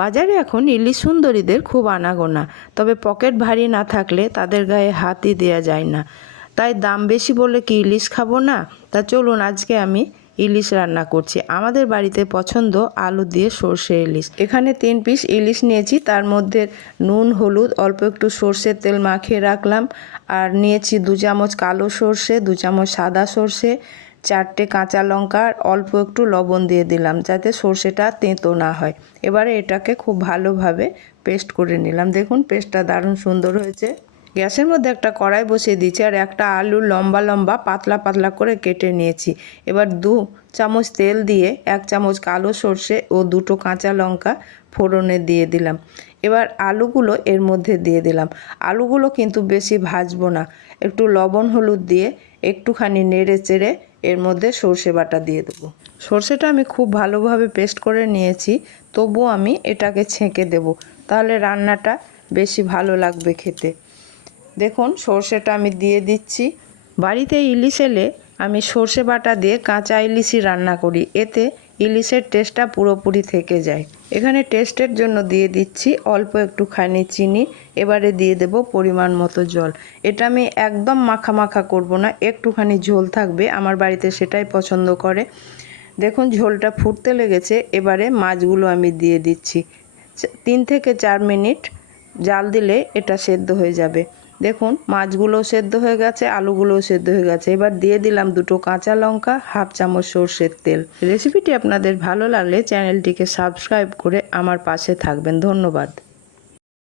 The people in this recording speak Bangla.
বাজারে এখন ইলিশ সুন্দরীদের খুব আনাগোনা, তবে পকেট ভারী না থাকলে তাদের গায়ে হাতই দেওয়া যায় না। তাই দাম বেশি বলে কি ইলিশ খাবো না? তা চলুন আজকে আমি ইলিশ রান্না করছি। আমাদের বাড়িতে পছন্দ আলু দিয়ে সর্ষে ইলিশ। এখানে 3 পিস ইলিশ নিয়েছি, তার মধ্যে নুন হলুদ অল্প একটু সর্ষের তেল মাখিয়ে রাখলাম। আর নিয়েছি 2 চামচ কালো সর্ষে, 2 চামচ সাদা সর্ষে, 4টে কাঁচা লঙ্কা, অল্প একটু লবণ দিয়ে দিলাম যাতে সর্ষেটা তেঁতো না হয়। এবারে এটাকে খুব ভালোভাবে পেস্ট করে নিলাম। দেখুন পেস্টটা দারুণ সুন্দর হয়েছে। গ্যাসের মধ্যে একটা কড়াই বসিয়ে দিয়েছি আর একটা আলু লম্বা লম্বা পাতলা পাতলা করে কেটে নিয়েছি। এবার 2 চামচ তেল দিয়ে 1 চামচ কালো সর্ষে ও 2টো কাঁচা লঙ্কা ফোড়নে দিয়ে দিলাম। এবার আলুগুলো এর মধ্যে দিয়ে দিলাম। আলুগুলো কিন্তু বেশি ভাজবো না, একটু লবণ হলুদ দিয়ে একটুখানি নেড়ে চেড়ে এর মধ্যে সর্ষে বাটা দিয়ে দেবো। সর্ষেটা আমি খুব ভালোভাবে পেস্ট করে নিয়েছি, তবুও আমি এটাকে ছেঁকে দেব, তাহলে রান্নাটা বেশি ভালো লাগবে খেতে। দেখুন সর্ষেটা আমি দিয়ে দিচ্ছি। বাড়িতে ইলিশ এলে আমি সর্ষে বাটা দিয়ে কাঁচা ইলিশই রান্না করি, এতে ইলিশের টেস্টটা পুরোপুরি থেকে যায়। এখানে টেস্টের জন্য দিয়ে দিচ্ছি অল্প একটুখানি চিনি। এবারে দিয়ে দেব পরিমাণ মতো জল। এটা আমি একদম মাখা মাখা করব না, একটুখানি ঝোল থাকবে, আমার বাড়িতে সেটাই পছন্দ করে। দেখুন ঝোলটা ফুটতে লেগেছে, এবারে মাছগুলো আমি দিয়ে দিচ্ছি। 3 থেকে 4 মিনিট জাল দিলে এটা সেদ্ধ হয়ে যাবে। দেখুন মাছগুলোও সেদ্ধ হয়ে গেছে, আলুগুলোও সেদ্ধ হয়ে গেছে। এবার দিয়ে দিলাম 2টো কাঁচা লঙ্কা, 1/2 চামচ সর্ষের তেল। রেসিপিটি আপনাদের ভালো লাগলে চ্যানেলটিকে সাবস্ক্রাইব করে আমার পাশে থাকবেন। ধন্যবাদ।